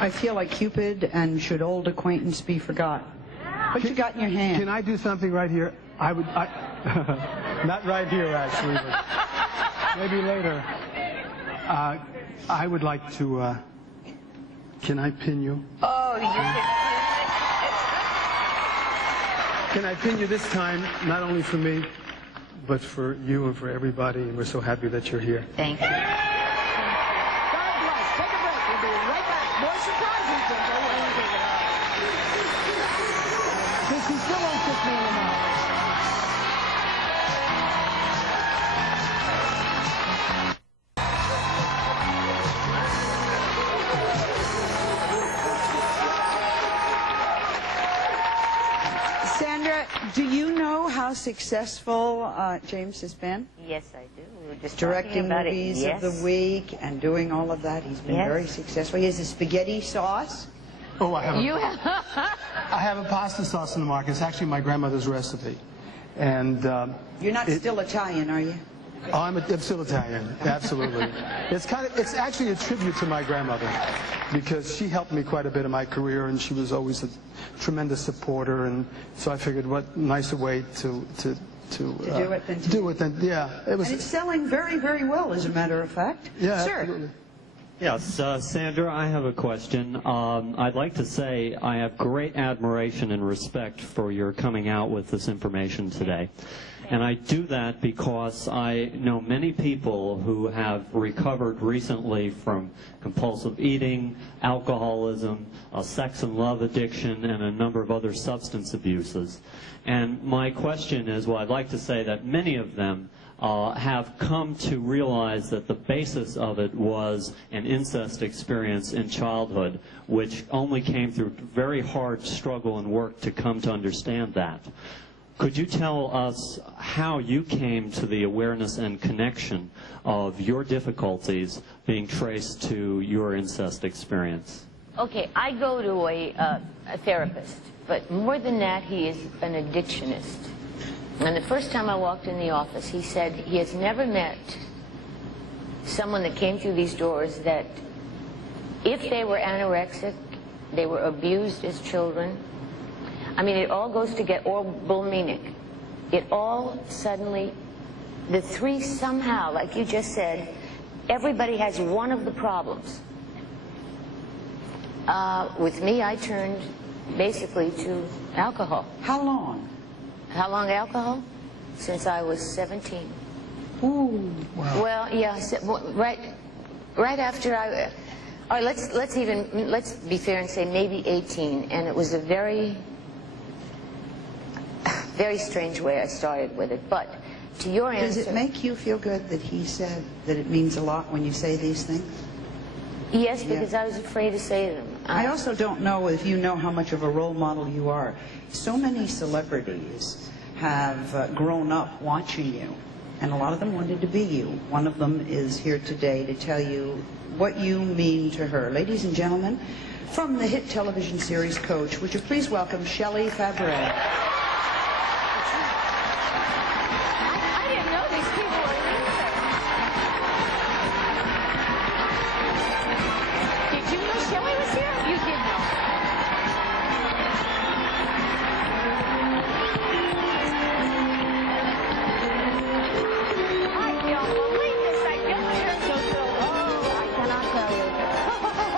I feel like Cupid, and should old acquaintance be forgot. What you got in your hand? Can I do something right here? Not right here, actually, but maybe later. I would like to, can I pin you? Oh, you Can I pin you this time, not only for me, but for you and for everybody, and we're so happy that you're here. Thank you. God bless. Take a break. We'll be right back. More surprises. Don't go away. Because he still won't kiss me in the mouth. Sandra, do you know how successful James has been? Yes, I do. We were just Directing about movies it. Yes. of the week and doing all of that. He's been Yes. very successful. He has a spaghetti sauce. Oh, I have You I have a pasta sauce in the market. It's actually my grandmother's recipe. And You're not still Italian, are you? oh, I'm still Italian, absolutely. It's actually a tribute to my grandmother, because she helped me quite a bit in my career, and she was always a tremendous supporter, and so I figured what nicer way to do it than to do it than, yeah. It was, And it's selling very, very well, as a matter of fact. yeah, Sir. absolutely. Yes, Sandra, I have a question. I'd like to say I have great admiration and respect for your coming out with this information today. And I do that because I know many people who have recovered recently from compulsive eating, alcoholism, sex and love addiction, and a number of other substance abuses. And my question is, well, I'd like to say that many of them have come to realize that the basis of it was an incest experience in childhood, which only came through very hard struggle and work to come to understand that. Could you tell us how you came to the awareness and connection of your difficulties being traced to your incest experience? Okay, I go to a therapist, but more than that, he is an addictionist. And the first time I walked in the office, he said he has never met someone that came through these doors that, if they were anorexic, they were abused as children. I mean, it all goes together, or bulimic. It all suddenly, the three somehow, like you just said, everybody has one of the problems. With me, I turned basically to alcohol. How long? How long alcohol? Since I was 17. Ooh. Wow. Well, yeah, right after I, all right, let's be fair and say maybe 18, and it was a very strange way I started with it. But to your answer, does it make you feel good that he said that it means a lot when you say these things? yes, because I was afraid to say them. I also don't know if you know how much of a role model you are. So many celebrities have grown up watching you, and a lot of them wanted to be you. One of them is here today to tell you what you mean to her. Ladies and gentlemen, from the hit television series Coach, would you please welcome Shelley Fabares. I didn't know these people were here. Did you know Shelley was here? You did know. I don't believe this. I feel my hair so thrilled. Oh, I cannot tell you.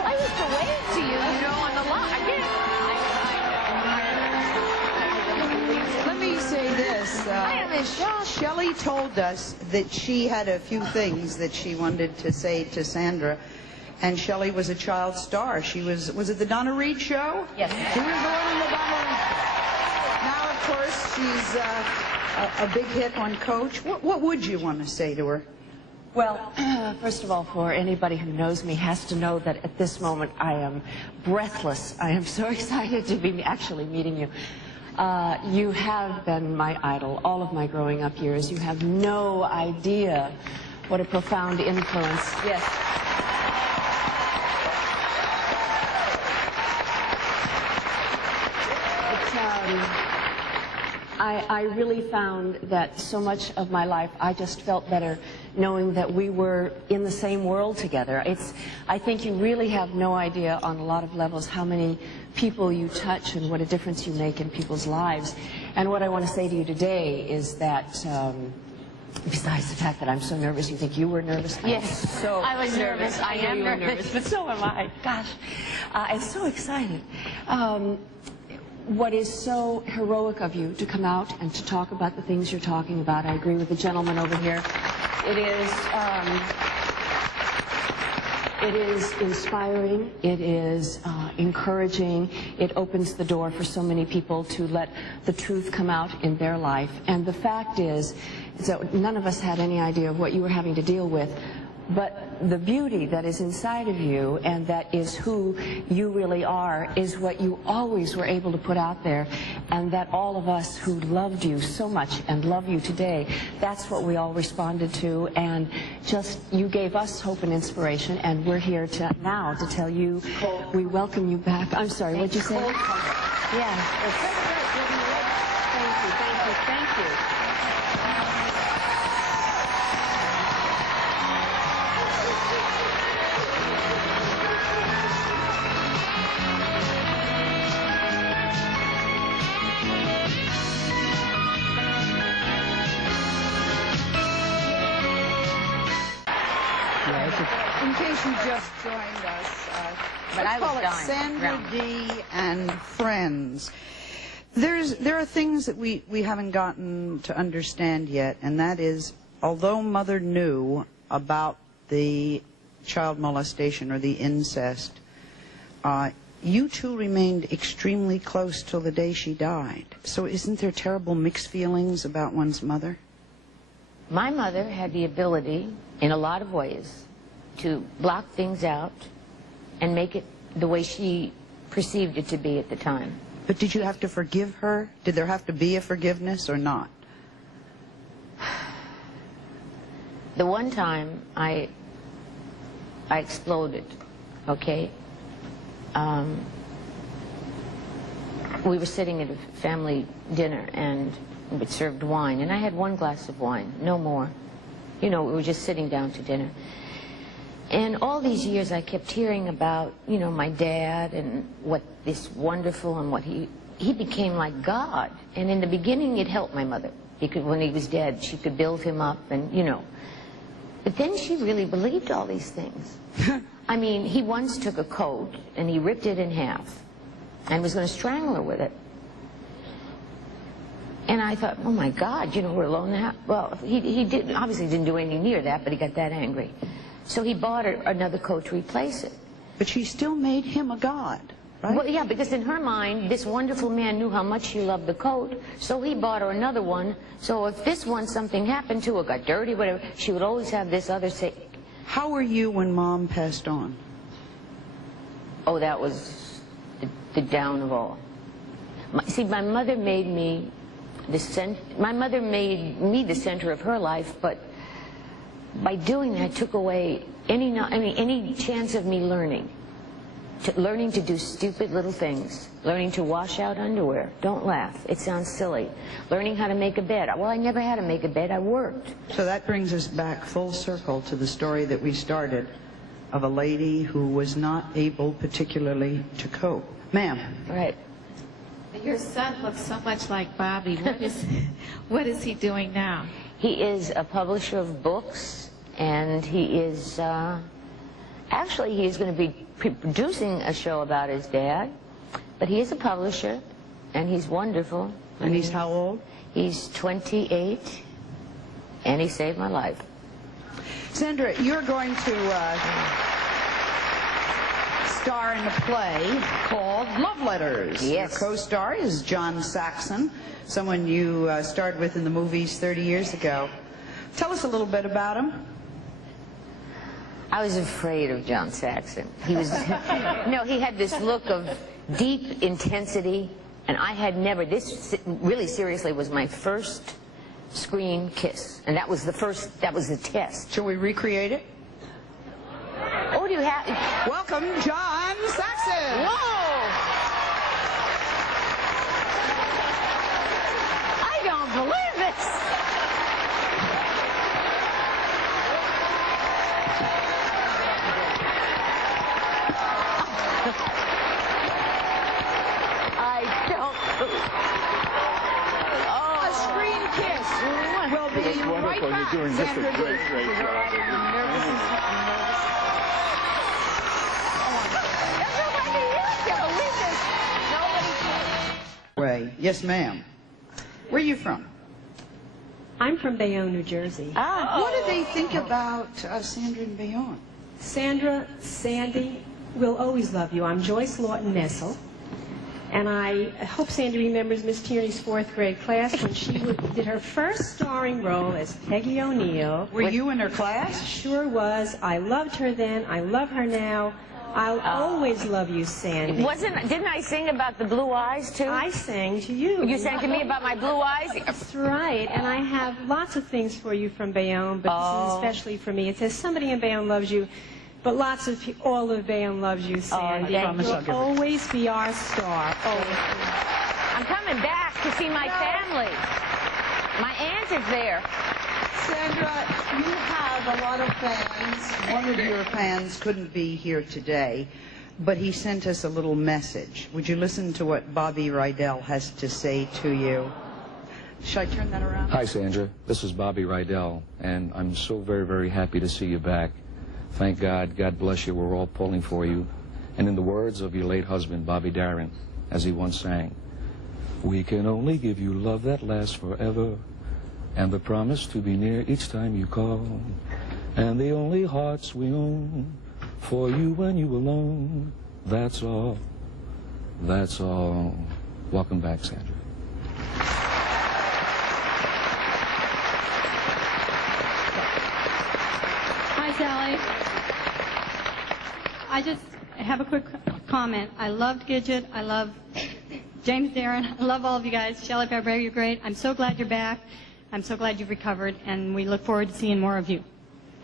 I used to wave to you, you know, on the lot. I did. Let me say this. I am in shock. Shelley told us that she had a few things that she wanted to say to Sandra, and Shelley was a child star. She was it the Donna Reed show? Yes. She was the one in the Donna Reed show. Now, of course, she's a big hit on Coach. What would you want to say to her? Well, first of all, for anybody who knows me has to know that at this moment I am breathless. I am so excited to be actually meeting you. You have been my idol all of my growing up years. You have no idea what a profound influence. Yes. I really found that so much of my life I just felt better knowing that we were in the same world together. I think you really have no idea on a lot of levels how many people you touch and what a difference you make in people's lives. And what I want to say to you today is that besides the fact that I'm so nervous, you think you were nervous? Yes, So I was nervous. I am nervous. but so am I. Gosh, and so excited. What is so heroic of you to come out and to talk about the things you're talking about. I agree with the gentleman over here. It is inspiring. It is encouraging. It opens the door for so many people to let the truth come out in their life. And the fact is that none of us had any idea of what you were having to deal with. But the beauty that is inside of you and that is who you really are is what you always were able to put out there, and that all of us who loved you so much and love you today, that's what we all responded to, and just you gave us hope and inspiration, and we're here now to tell you we welcome you back. I'm sorry, what'd you say? Yeah. Thank you. In case you just joined us, let's call it Sandra Dee and Friends. There are things that we haven't gotten to understand yet, and that is, although Mother knew about the child molestation or the incest, you two remained extremely close till the day she died. So isn't there terrible mixed feelings about one's mother? My mother had the ability, in a lot of ways, to block things out and make it the way she perceived it to be at the time. But did you have to forgive her? Did there have to be a forgiveness or not? The one time I exploded, okay? We were sitting at a family dinner and it served wine, and I had one glass of wine, no more. You know, we were just sitting down to dinner. And all these years I kept hearing about, you know, my dad and what this wonderful and what he became like God. And in the beginning it helped my mother, because when he was dead she could build him up and, you know. But then she really believed all these things. I mean, he once took a coat and he ripped it in half and was going to strangle her with it. And I thought, oh my God, you know, we're alone now. Well, he obviously didn't do anything near that, but he got that angry. So he bought her another coat to replace it. But she still made him a god, right? Well, yeah, because in her mind, this wonderful man knew how much she loved the coat, so he bought her another one. So if this one, something happened to her, got dirty, whatever, she would always have this other say. How were you when Mom passed on? Oh, that was the down of all. See, my mother made me the center of her life, but by doing that took away any chance of me learning to do stupid little things, learning to wash out underwear. Don't laugh, it sounds silly. Learning how to make a bed. Well, I never had to make a bed, I worked. So that brings us back full circle to the story that we started of a lady who was not able particularly to cope. Ma'am. Right. Your son looks so much like Bobby. What is he doing now? He is a publisher of books, and he is, actually he's going to be producing a show about his dad, but he is a publisher, and he's wonderful. And he's how old? He's 28, and he saved my life. Sandra, you're going to star in a play called Love Letters. Yes. Your co-star is John Saxon, someone you starred with in the movies 30 years ago. Tell us a little bit about him. I was afraid of John Saxon. He was, no, he had this look of deep intensity, and I had never, this really seriously was my first screen kiss, and that was the test. Shall we recreate it? Oh, do you have? Welcome, John Saxon. Whoa! I believe this. I don't. A screen kiss. We'll be right back. You're doing just a Sandra Dee. great job. Way. Yes, ma'am. Where are you from? I'm from Bayonne, New Jersey. What do they think about Sandra and Bayonne? Sandra, Sandy, will always love you. I'm Joyce Lawton Nessel. And I hope Sandy remembers Miss Tierney's 4th grade class when she did her first starring role as Peggy O'Neill. Were you in her class? Sure was. I loved her then. I love her now. I'll always love you, Sandy. Didn't I sing about the blue eyes, too? I sang to you. You sang to me about my blue eyes? That's right. And I have lots of things for you from Bayonne, but this is especially for me. It says, somebody in Bayonne loves you, but all of Bayonne loves you, Sandy. You'll always be our star. Always. I'm coming back to see my family. My aunt is there. Sandra, you have a lot of fans. One of your fans couldn't be here today, but he sent us a little message. Would you listen to what Bobby Rydell has to say to you? Should I turn that around? Hi, Sandra. This is Bobby Rydell, and I'm so very, very happy to see you back. Thank God. God bless you. We're all pulling for you. And in the words of your late husband, Bobby Darin, as he once sang, we can only give you love that lasts forever, and the promise to be near each time you call, and the only hearts we own for you when you alone. That's all. That's all. Welcome back, Sandra. Hi, Sally. I just have a quick comment. I loved Gidget. I love James Darren. I love all of you guys. Shelley Fabares, you're great. I'm so glad you're back. I'm so glad you've recovered, and we look forward to seeing more of you.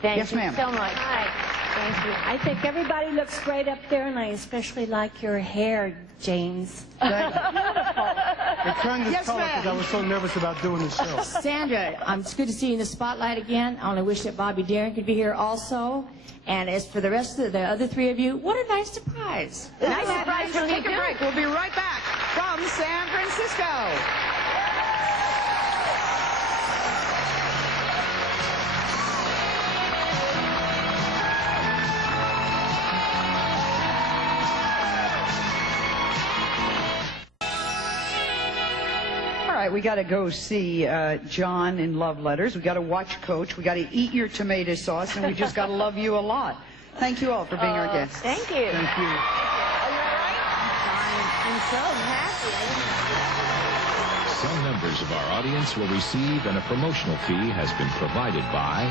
Thank Yes, you ma'am. so much. Hi. Thank you. I think everybody looks great up there, and I especially like your hair, James. It turned this color because I was so nervous about doing the show. Sandra, it's good to see you in the spotlight again. I only wish that Bobby Darin could be here also. And as for the rest of the other 3 of you, what a nice surprise. Nice surprise from you, Take a too. break. We'll be right back from San Francisco. All right, we got to go see John in Love Letters. We got to watch Coach. We got to eat your tomato sauce, and we just got to love you a lot. Thank you all for being our guests. Thank you. Thank you. I'm so happy. Some members of our audience will receive, and a promotional fee has been provided by